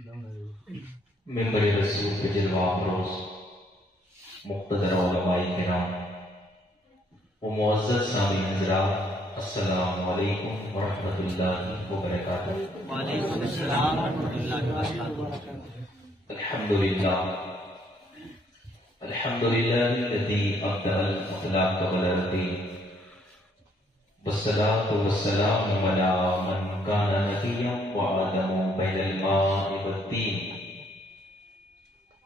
ممبر رسول کے جلوہ افروز مقتدر علماء کرام و معزز سامعین حضرات، السلام علیکم ورحمۃ اللہ وبرکاتہ۔ وعلیکم السلام ورحمۃ اللہ وبرکاتہ۔ الحمد للہ الذی ابدع الاخلاق والردی والصلاة والسلام علی من کان نبیا وآدم بین الماء والطین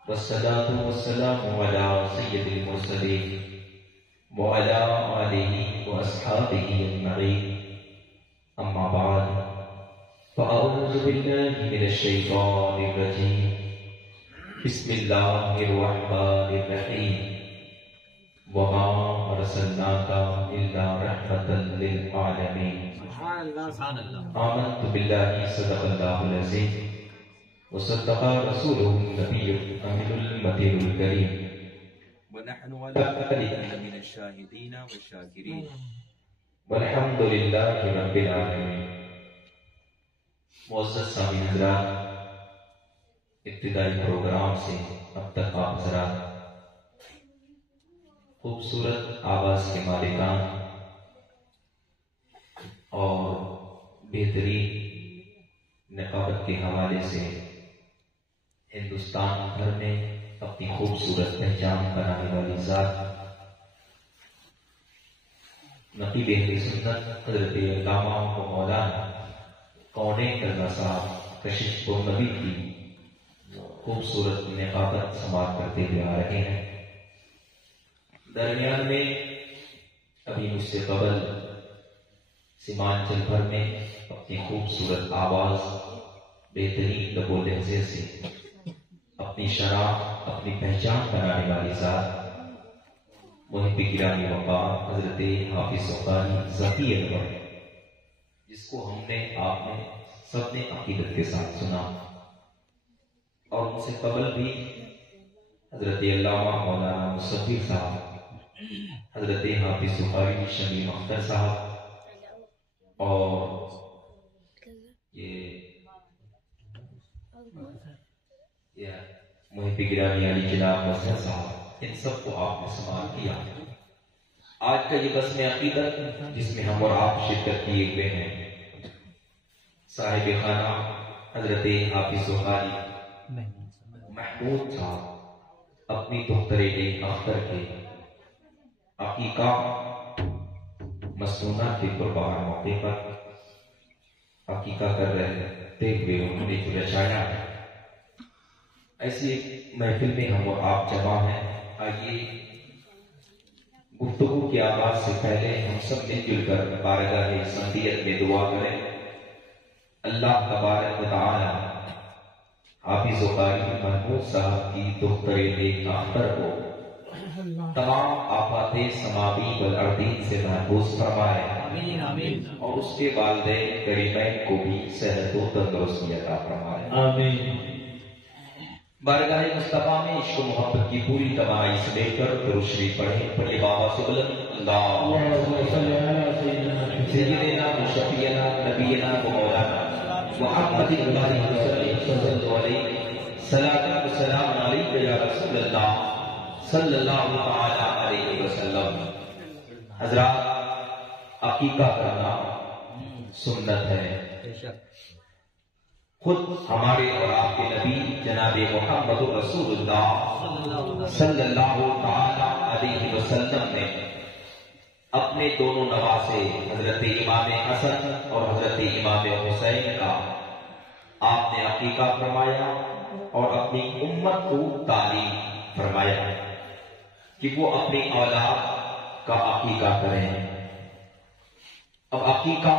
والصلاة والسلام علی سید المرسلین وعلی آلہ واصحابہ اجمعین، اما بعد فاعوذ باللہ من الشیطان الرجیم، بسم اللہ الرحمن الرحیم، وما ارسلناک الا رحمتا للعالمین۔ سبحان اللہ۔ آمنت باللہ صدق اللہ العظیم وصدق رسولہ النبی الامین المتین الکریم، ونحن على ذلك من الشاهدين والشاكرين، والحمد للہ رب العالمین۔ معزز سامعین حضرات، ابتدائی پروگرام سے اب تک آپ حضرات خوبصورت آواز کے مالکان اور بہترین نقابت کے حوالے سے ہندوستان بھر میں اپنی خوبصورت پہچان بنانے والی ذات نقیب اہل سنت حضرت علامہ و مولانا کونین رضا صاحب کشش کو نبی کی خوبصورت نقابت سماعت کرتے ہوئے آ رہے ہیں۔ درمیان میں ابھی مجھ سے قبل سیمانچل بھر میں اپنی خوبصورت آواز، بہترین لب و لہجے سے اپنی شرح، اپنی پہچان بنانے والی ذات محب گرامی وقار حضرت حافظ قاری ذکی انور، جس کو ہم نے، آپ نے، سب نے عقیدت کے ساتھ سنا، اور ان سے قبل بھی حضرت علامہ مولانا مصفی صاحب، حضرت حافظ قاری شمیم اختر صاحب، اور یہ محب گرامی علی جناب مظہر صاحب، ان سب کو آپ نے سماعت کیا۔ آج کا یہ بزم عقیدت جس میں ہم اور آپ شرکت کیے ہوئے ہیں، صاحب خانہ حضرت حافظ قاری محمود صاحب اپنی دختر ایک اختر کے عقیقہ مسنونہ کے قربان موقع پر عقیقہ کر رہتے ہوئے انہوں نے جو رچایا ہے، ایسی ایک محفل میں ہم اور آپ جمع ہیں۔ آئیے گفتگو کے آغاز سے پہلے ہم سب مل جل کر بارگاہ سمدیت میں دعا کریں۔ اللہ تبارک و تعالی حافظ قاری محمود صاحب کی دختر ایک اختر کو تمام آفات سماوی والارضین سے محفوظ فرمائے، آمین آمین، اور اس کے والدین کریمین کو بھی صحت و تندرستی عطا فرمائے، آمین۔ بارگاہ مصطفیٰ میں عشق و محبت کی پوری تمائی سے لے کر درود شریف پڑھیں۔ پڑھیے بابا سے بلند اللہم صلی علی سیدنا و شفیعنا نبینا و مولانا محمد صلی اللہ علیہ صلاۃ و سلام علیک یا رسول اللہ صلی اللہ تعالی علیہ وسلم۔ حضرات، عقیقہ کرنا سنت ہے۔ خود ہمارے اور آپ کے نبی جناب محمد رسول اللہ صلی اللہ تعالی علیہ وسلم نے اپنے دونوں نواسے حضرت امام حسن اور حضرت امام حسین کا آپ نے عقیقہ فرمایا اور اپنی امت کو تعلیم فرمایا کہ وہ اپنی اولاد کا عقیقہ کریں۔ اب عقیقہ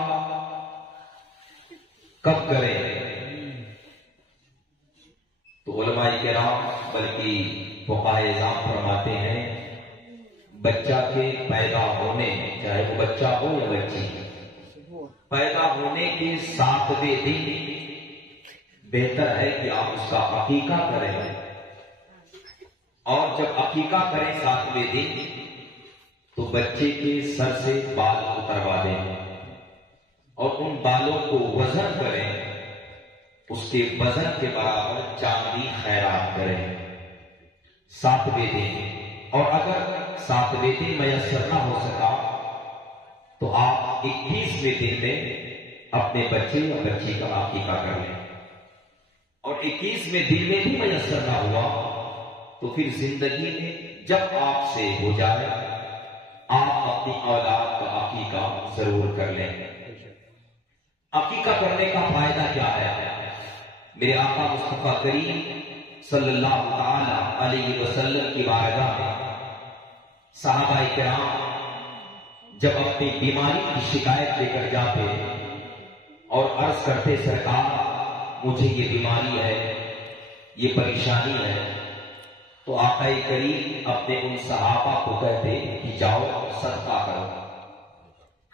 کب کریں؟ تو علماء کرام بلکہ فقہاء اعظام فرماتے ہیں بچہ کے پیدا ہونے، چاہے وہ بچہ ہو یا بچی، پیدا ہونے کے 7ویں دن بہتر ہے کہ آپ اس کا عقیقہ کریں، اور جب عقیقہ کریں 7ویں دن تو بچے کے سر سے بال اتروا دیں اور ان بالوں کو وزن کریں، اس کے وزن کے برابر چاندی خیرات کریں 7ویں دن، اور اگر 7ویں دن میسر نہ ہو سکا تو آپ 21ویں دن میں اپنے بچے یا بچی کا عقیقہ کر لیں، اور 21ویں دن میں بھی میسر نہ ہوا تو پھر زندگی میں جب آپ سے ہو جائے آپ اپنی اولاد کا عقیقہ ضرور کر لیں۔ عقیقہ کرنے کا فائدہ کیا ہے؟ میرے آقا مصطفیٰ کریم صلی اللہ تعالی علیہ وسلم کی بارگاہ میں صحابہ کرام جب اپنی بیماری کی شکایت لے کر جاتے اور عرض کرتے سرکار مجھے یہ بیماری ہے، یہ پریشانی ہے، تو آقا کریم اپنے ان صحابہ کو کہتے کہ جاؤ صدقہ کرو۔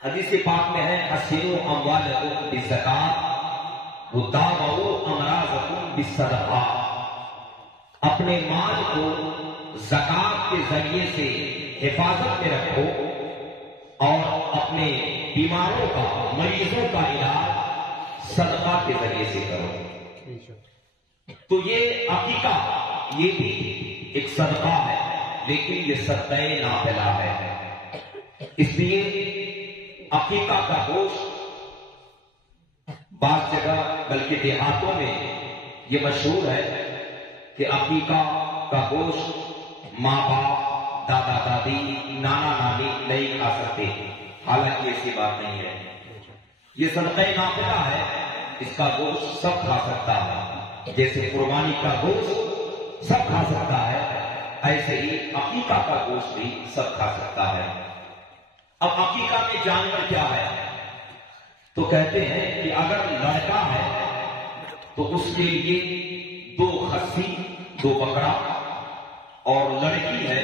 حدیث پاک میں ہے حسنوا اموالکم بالزکات وداووا امراضکم بالصدقات، اپنے مال کو زکات کے ذریعے سے حفاظت میں رکھو اور اپنے بیماروں کا، مریضوں کا علاج صدقہ کے ذریعے سے کرو۔ تو یہ عقیقہ یہ بھی ایک صدقہ ہے، لیکن یہ صدقہ نافلہ ہے۔ اس لیے عقیقہ کا گوشت بعض جگہ بلکہ دیہاتوں میں یہ مشہور ہے کہ عقیقہ کا گوشت ماں باپ، دادا دادی، نانا نانی نہیں کھا سکتے، حالانکہ ایسی بات نہیں ہے۔ یہ صدقہ نافلہ ہے، اس کا گوشت سب کھا سکتا ہے، جیسے قربانی کا گوشت سب کھا سکتا ہے، ایسے ہی عقیقہ کا گوشت بھی سب کھا سکتا ہے۔ اب عقیقہ میں جانور کیا ہے؟ تو کہتے ہیں کہ اگر لڑکا ہے تو اس کے لیے 2 خصی، 2 بکرا، اور لڑکی ہے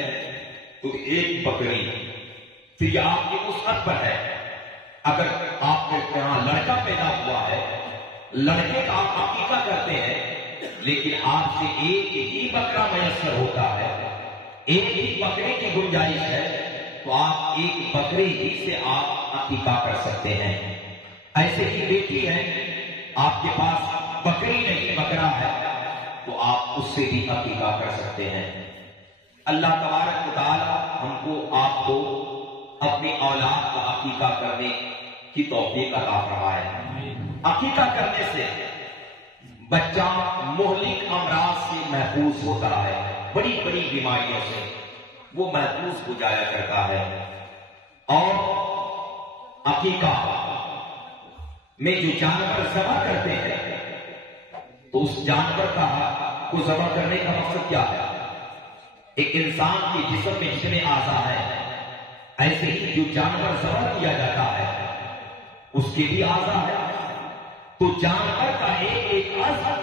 تو 1 بکری۔ پھر یہ آپ کی وسعت پر ہے، اگر آپ کے یہاں لڑکا پیدا ہوا ہے، لڑکے کا آپ عقیقہ کرتے ہیں، لیکن آپ سے 1 ہی بکرا میسر ہوتا ہے، 1 ہی بکرے کی گنجائش ہے، تو آپ 1 بکرے ہی سے آپ عقیقہ کر سکتے ہیں۔ ایسے ہی بیٹی ہے، آپ کے پاس بکری نہیں بکرا ہے، تو آپ اس سے بھی عقیقہ کر سکتے ہیں۔ اللہ تبارک و تعالی ہم کو، آپ کو اپنی اولاد کا عقیقہ کرنے کی توفیق عطا فرمائے۔ عقیقہ کرنے سے بچہ مہلک امراض سے محفوظ ہوتا ہے، بڑی بڑی بیماریوں سے وہ محفوظ ہو جایا کرتا ہے۔ اور عقیقہ میں جو جانور ذبح کرتے ہیں تو اس جانور کو ذبح کرنے کا مقصد کیا ہے؟ ایک انسان کے جسم میں جتنے اعضاء ہیں، ایسے ہی جو جانور ذبح کیا جاتا ہے اس کے بھی اعضاء ہیں، تو جانور کا ایک عضو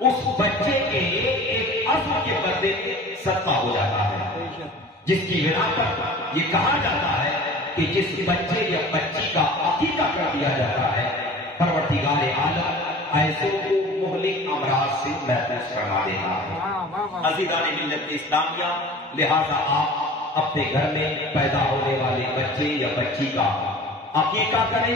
اس بچے کے ایک عضو کے بدلے صدقہ ہو جاتا ہے، جس کی بنا پر یہ کہا جاتا ہے کہ جس بچے یا بچی کا عقیقہ کر دیا جاتا ہے، پروردگار عالم ایسے کو مہلک امراض سے محفوظ فرما دیتا ہے۔ عزیزان ملت اسلامیہ، لہذا آپ اپنے گھر میں پیدا ہونے والے بچے یا بچی کا عقیقہ کریں،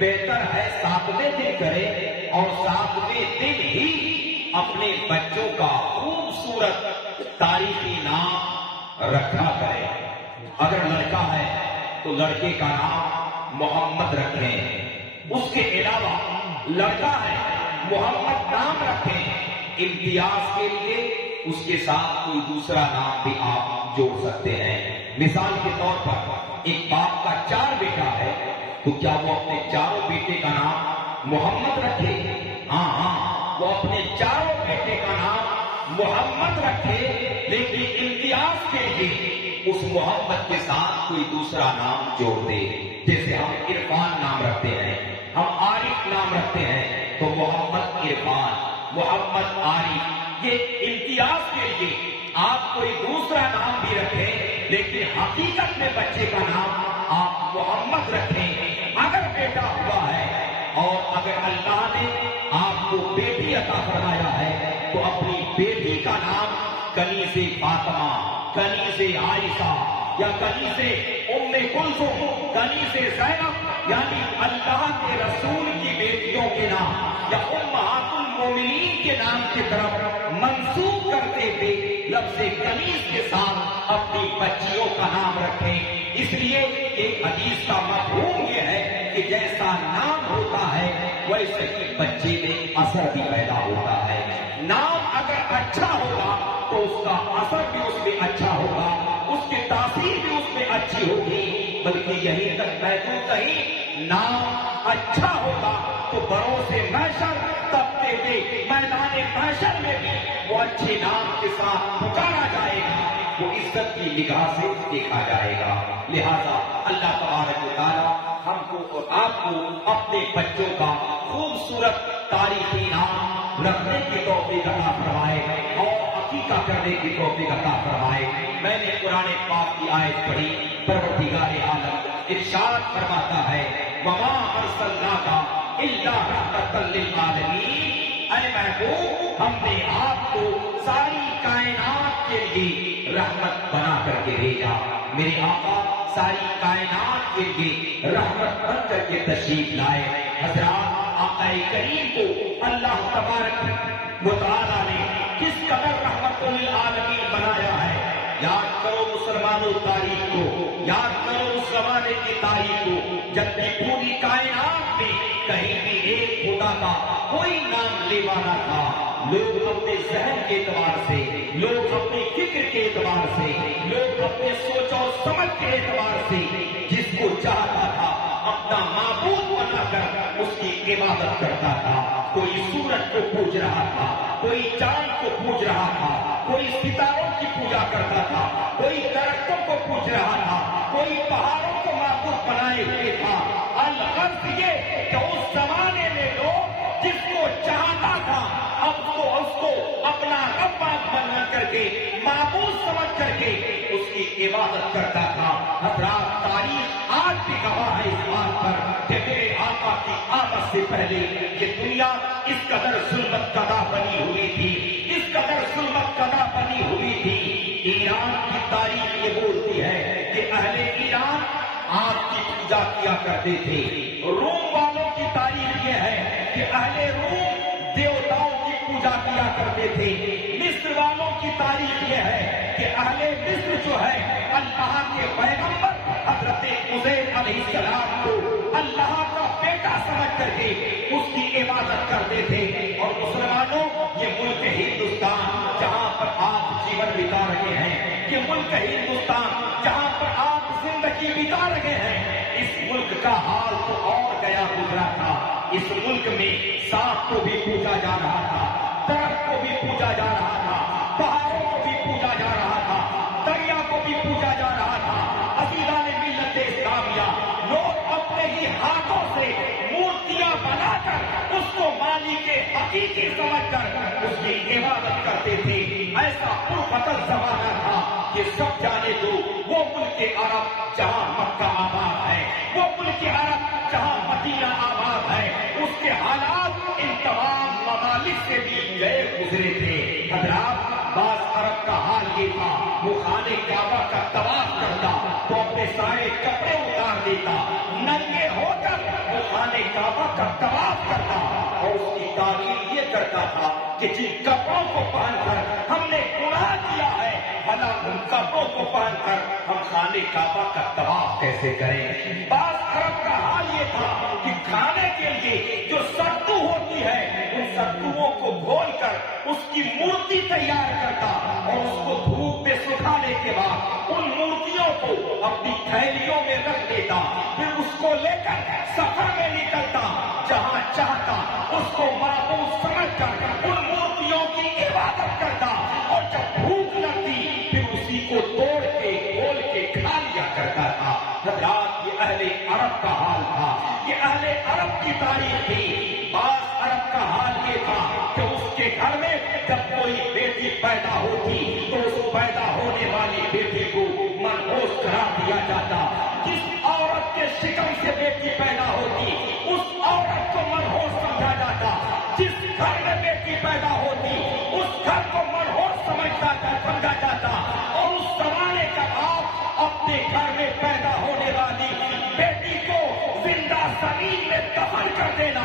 بہتر ہے 7ویں دن کریں، اور 7ویں دن ہی اپنے بچوں کا خوبصورت تاریخی نام رکھا کریں۔ اگر لڑکا ہے تو لڑکے کا نام محمد رکھیں، اس کے علاوہ لڑکا ہے محمد نام رکھیں، امتیاز کے لیے اس کے ساتھ کوئی دوسرا نام بھی آپ جوڑ سکتے ہیں۔ مثال کے طور پر ایک باپ کا 4 بیٹا ہے تو کیا وہ اپنے 4 بیٹے کا نام محمد رکھے؟ ہاں، وہ اپنے 4 بیٹے کا نام محمد رکھے، لیکن امتیاز کے لیے اس محمد کے ساتھ کوئی دوسرا نام جوڑ دے۔ جیسے ہم عرفان نام رکھتے ہیں، ہم عارف نام رکھتے ہیں، تو محمد عرفان، محمد عارف، یہ امتیاز کے لیے آپ کوئی دوسرا نام بھی رکھیں، لیکن حقیقت میں بچے کا نام آپ محمد رکھیں۔ اگر بیٹا ہوا ہے اور اگر اللہ نے آپ کو بیٹی عطا فرمایا ہے تو اپنی بیٹی کا نام کنیز فاطمہ، کنیز عائشہ، یا کنیز ام کلثوم، کنیز زینب، یعنی اللہ کے رسول کی بیٹیوں کے نام، یا امہات نام کی طرف منسوب کرتے ہوئے لفظ کنیز کے ساتھ اپنی بچیوں کا نام رکھیں. اس لیے ایک حدیث کا مفہوم یہ ہے کہ جیسا نام ہوتا ہے ویسے ہی بچے میں اثر بھی پیدا ہوتا ہے. نام اگر اچھا ہوگا تو اس کا اثر بھی اس میں اچھا ہوگا, اس کی تاثیر بھی اس میں اچھی ہوگی. بلکہ یہیں تک محدود نہیں, نام اچھا ہوگا تو بڑوں سے محشر طبقے میں میدان محشر میں بھی وہ اچھے نام کے ساتھ پکارا جائے گا, وہ عزت کی نگاہ سے دیکھا جائے گا. لہذا اللہ تبارک و تعالیٰ ہم کو اور آپ کو اپنے بچوں کا خوبصورت تاریخی نام رکھنے کی توفیق عطا فرمائے اور عقیقہ کرنے کی توفیق عطا فرمائے. میں نے قرآن پاک کی آیت پڑھی, پروردگار عالم ارشاد فرماتا ہے وما ارسلناک الا رحمۃ للعالمین. اے محبوب, ہم نے آپ کو ساری کائنات کے لیے رحمت بنا کر کے بھیجا. میرے آقا ساری کائنات کے لیے رحمت بن کر کے تشریف لائے. حضرات, آقا کریم کو اللہ تبارک و تعالیٰ نے کس قدر رحمت للعالمین بنایا ہے. یاد کرو مسلمانوں تاریخ کو, یاد کرو اس زمانے کی تاریخ کو جب بھی پوری کائنات میں کہیں بھی ایک خدا کا کوئی نام لیوا نہ تھا. لوگ اپنے ذہن کے اعتبار سے, لوگ اپنے فکر کے اعتبار سے, لوگ اپنے سوچ و سمجھ کے اعتبار سے جس کو چاہتا تھا اپنا معبود بنا کر اس کی عبادت کرتا تھا. کوئی سورج کو پوج رہا تھا, کوئی چاند کو پوج رہا تھا, کوئی ستاروں کی پوجا کرتا تھا, کوئی درختوں کو پوج رہا تھا, کوئی پہاڑوں کو معبود بنائے ہوئے تھا. الغرض یہ کہ اس زمانے میں لوگ جس کو چاہتا تھا اب تو اس کو اپنا رب بنا کر کے معبود سمجھ کر کے اس کی عبادت کرتا تھا. حضرات, تاریخ آج بھی گواہ ہے اس بات پر کہ میرے آقا کی آمد سے پہلے یہ دنیا اس قدر ظلمت کدا بنی ہوئی تھی, اس قدر ظلمت کدا بنی ہوئی تھی. ایران کی تاریخ یہ بولتی ہے کہ اہل ایران آگ کی پوجا کیا کرتے تھے. روم والوں کی تاریخ یہ ہے کہ اہل روم دیوتاؤں کی پوجا کیا کرتے تھے. مصر والوں کی تاریخ یہ ہے کہ اہل مصر جو ہے اللہ کے پیغمبر حضرت عزیر علیہ السلام کو اللہ کا بیٹا سمجھ کر کے اس کی عبادت کرتے تھے. اور مسلمانوں, یہ ملک ہندوستان جہاں پر آپ جیون بتا رہے ہیں, یہ ملک ہندوستان جہاں پر آپ زندگی بتا رہے ہیں, اس ملک کا حال تو اور گیا گزرا تھا. اس ملک میں سانپ کو بھی پوجا جا رہا تھا, درخت کو بھی پوجا جا رہا تھا, پہاڑوں کو بھی پوجا جا رہا تھا, دریا کو بھی پوجا جا رہا تھا. عزیزان ملت اسلامیہ, لوگ اپنے ہی ہاتھوں سے مورتیاں بنا کر اس کو مالک حقیقی سمجھ کر اس کی عبادت کرتے تھے. ایسا پرخطر زمانہ تھا کہ سب جانے دو وہ ملک عرب جہاں مکہ آباد ہے, وہ ملک عرب جہاں مدینہ آباد ہے, اس کے حالات ان تمام ممالک سے بھی گئے گزرے تھے. حضرات, بعض عرب کا حال یہ تھا, وہ خانہ کعبہ کا طواف کرتا تو اپنے سارے کپڑے اتار دیتا, ننگے ہو کر وہ خانہ کعبہ کا طواف کرتا اور اس کی تعلیم یہ کرتا تھا کہ جن کپڑوں کو پہن کر ہم نے گناہ کیا ہے, بھلا ان کپڑوں کو پہن کر ہم خانہ کعبہ کا طواف کیسے کریں. بعض عرب کا حال یہ تھا کہ کھانے کے لیے جو ستو ہوتی ہے ان ستوؤں کو گھول کر اس کی مورتی تیار کرتا اور اس کو دھوپ میں سکھانے کے بعد ان مورتیوں کو اپنی تھیلیوں میں رکھ دیتا, پھر اس کو لے کر سفر میں نکلتا, جہاں چاہتا اس کو معبود سمجھ کر ان مورتیوں کی عبادت کرتا, اور جب بھوک لگتی پھر اسی کو توڑ کے کھول کے کھا لیا کرتا تھا. حضرات, یہ اہل عرب کا حال تھا, یہ اہل عرب کی تاریخ تھی. بعض عرب کا حال یہ تھا کہ اس کے گھر میں جب کوئی بیٹی پیدا ہوتی تو اس پیدا ہونے والی بیٹی کو منحوس قرار دیا جاتا. جس عورت کے شکم سے بیٹی پیدا ہوتی اس عورت کو منحوس سمجھا جاتا. جس گھر میں بیٹی پیدا ہوتی اس گھر کو منحوس سمجھا جاتا. اور اس زمانے کا باپ اپنے گھر میں پیدا ہونے والی بیٹی کو زندہ زمین میں دفن کر دینا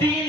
3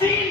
3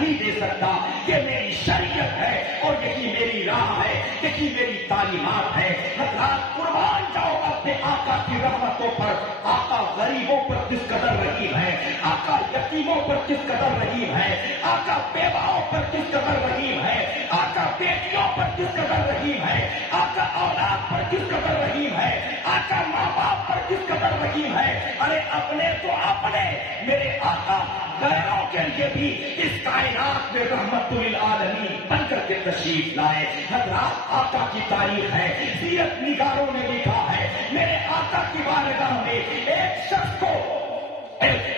نہیں دے سکتا. یہ میری شریعت ہے اور یہی میری راہ ہے, یہی میری تعلیمات ہے. حضرات قربان جاؤ اپنے آقا کی رحمتوں پر. آقا غریبوں پر کس قدر رحیم ہے, آقا یتیموں پر کس قدر رحیم ہے, آقا بیواؤں پر کس قدر رحیم ہے, آقا بیٹیوں پر کس قدر رحیم ہے, آقا اولاد پر کس قدر رحیم ہے, آقا ماں باپ پر کس قدر رحیم ہے. ارے اپنے تو اپنے, میرے آقا غیروں کے لیے بھی اس کائنات میں رحمت للعالمین بن کر کے تشریف لائے. حضرات آقا کی تاریخ ہے, سیرت نگاروں نے لکھا ہے, میرے آقا کی بارگاہ میں ایک شخص کو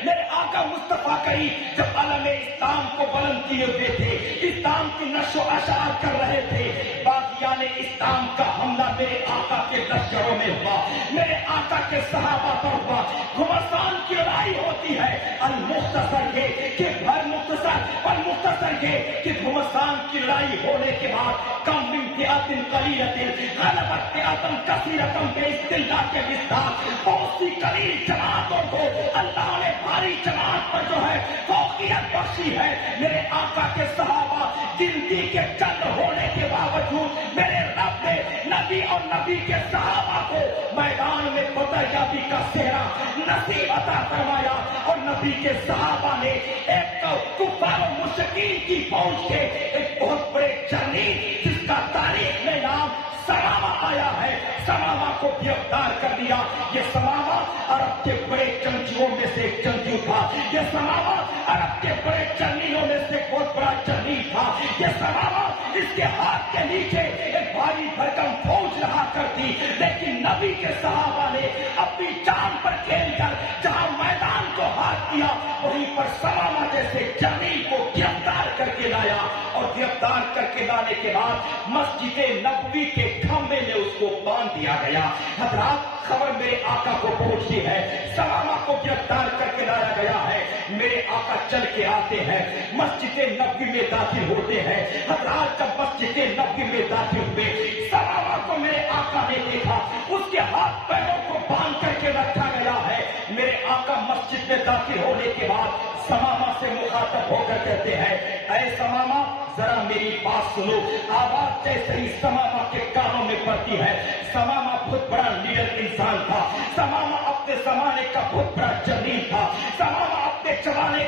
میرے آقا مصطفیٰ کریم جب علم اسلام کو بلند کیے ہوئے تھے, اسلام کی نشر و اشاعت کر رہے تھے, باغیان اسلام کا حملہ میرے آقا کے لشکروں میں ہوا, میرے آقا کے صحابہ پر ہوا. گھمسان کی لڑائی ہوتی ہے, المختصر یہ کہ بھر مختصر اور مختصر یہ کہ گھمسان کی لڑائی ہونے کے بعد کم من فئۃ قلیلۃ غلبت فئۃ کثیرۃ باستلاء کے مصداق بہت سی قلیل جماعتوں کو اللہ نے بھاری جماعت پر جو ہے فوقیت بخشی ہے. میرے آقا کے صحابہ گنتی کے چند ہونے کے باوجود میرے رب نے نبی اور نبی کے صحابہ کو میدان میں فتح یابی کا صحرا نصیب عطا فرمایا, اور نبی کے صحابہ نے ایک کفار و مشرکین کی فوج کے ایک بہت بڑے جرنیل جس کا تاریخ میں نام سمامہ آیا ہے, سمامہ کو گرفتار کر دیا. یہ سمامہ عرب کے بڑے جنگجوؤں میں سے ایک جنگجو تھا, یہ سمامہ عرب کے بڑے جرنیلوں میں سے بہت بڑا جرنیل تھا. یہ سمامہ اس کے ہاتھ کے نیچے ایک بھاری بھرکم فوج رہا کرتی, لیکن نبی کے صحابہ نے اپنی جان پر کھیل کر جہاں میدان کو ہاتھ دیا وہیں پر سمامہ جیسے جرنیل کو گرفتار کر کے لایا, اور گرفتار کر کے لانے کے بعد مسجد نبوی کے کھمبے میں اس کو باندھ دیا گیا. حضرات خبر میرے آقا کو پہنچتی ہے, سمامہ کو گرفتار کر کے لایا گیا ہے. میرے آقا چل کے آتے ہیں, مسجد نبوی میں داخل ہوتے ہیں. حضرات جب مسجد نبوی میں داخل ہوئے, سمامہ کو میرے آقا نے دیکھا, اس کے ہاتھ پیروں کو باندھ کر کے رکھا گیا ہے. میرے آقا مسجد میں داخل ہونے کے بعد سمامہ سے مخاطب ہو کر کہتے ہیں, اے سمامہ ذرا میری بات سنو. آواز جیسے ہی سمامہ کے کانوں میں پڑتی ہے, سمامہ بہت بڑا لیڈر انسان تھا, سمامہ اپنے زمانے کا بہت بڑا جرنیل تھا, سمامہ اپنے زمانے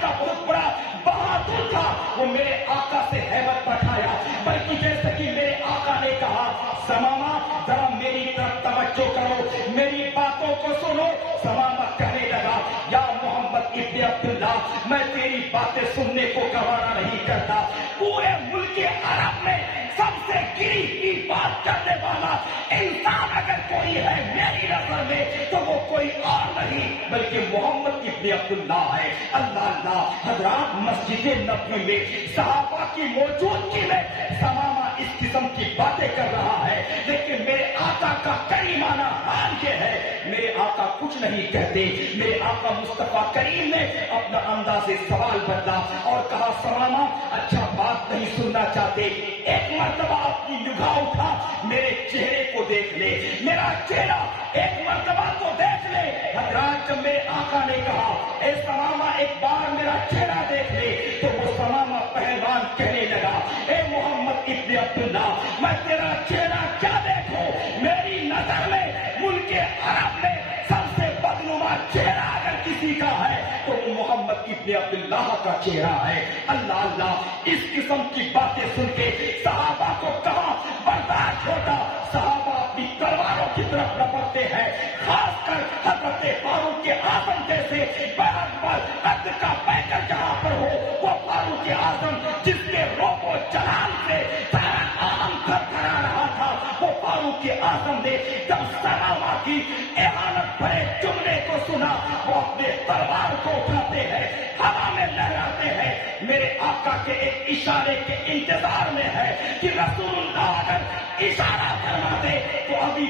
کا بہت بڑا بہادر تھا. وہ میرے آقا سے ہیبت بٹھایا, بلکہ جیسے کہ میرے آقا نے کہا, سمامہ ذرا میری طرف توجہ کرو, میری باتوں کو سنو. سمامہ کہنے لگا, یا محمد ابن عبداللہ, میں تیری باتیں سننے کو گوارا نہیں کرتا. پورے ملک عرب میں سب سے گری کی بات کرنے والا انسان اگر کوئی ہے میری نظر میں تو وہ کوئی اور نہیں بلکہ محمد ابن عبداللہ ہے. اللہ اللہ. حضرات مسجد نبوی میں صحابہ کی موجودگی میں سمامہ اس قسم کی باتیں کر رہا ہے, لیکن میرے آقا کا کریمانہ حال یہ ہے, میرے آقا کچھ نہیں کہتے. میرے آقا مصطفیٰ کریم نے اپنا انداز سوال بدلا اور کہا, سمامہ اچھا بات نہیں سننا چاہتے, ایک مرتبہ اپنی نگاہ اٹھا, میرے چہرے کو دیکھ لے, میرا چہرہ ایک مرتبہ تو دیکھ لے. حضرات جب میرے آقا نے کہا, اے سمامہ ایک بار میرا چہرہ دیکھ لے, تو وہ سمامہ پہلوان کہنے لگا, اے محمد ابن عبداللہ, میں تیرا چہرہ کیا دیکھوں, میری نظر میں ملک عرب میں سب سے بدنما چہرہ اگر کسی کا ہے تو وہ محمد ابن عبداللہ کا چہرہ ہے. اللہ اللہ. اس قسم کی باتیں سن کے صحابہ کو کہاں برداشت ہوتا. صحابہ اپنی تلواروں کی طرف لپکتے ہیں, خاص کر حضرت فاروق اعظم جیسے قد کا پیکر جہاں پر ہو, وہ فاروق اعظم جس کے روپ و جلال سے سارا عالم تھرتھرا رہا تھا, وہ فاروق اعظم نے جب سمامہ کی اہانت بھرے جملے کو سنا, وہ اپنے تلوار کو اٹھاتے ہیں, ہوا میں لہراتے ہیں. میرے آقا کے ایک اشارے کے انتظار میں ہے کہ رسول اللہ اگر اشارہ فرما دے تو ابھی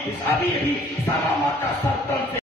بھی سمامہ کا سر تن سے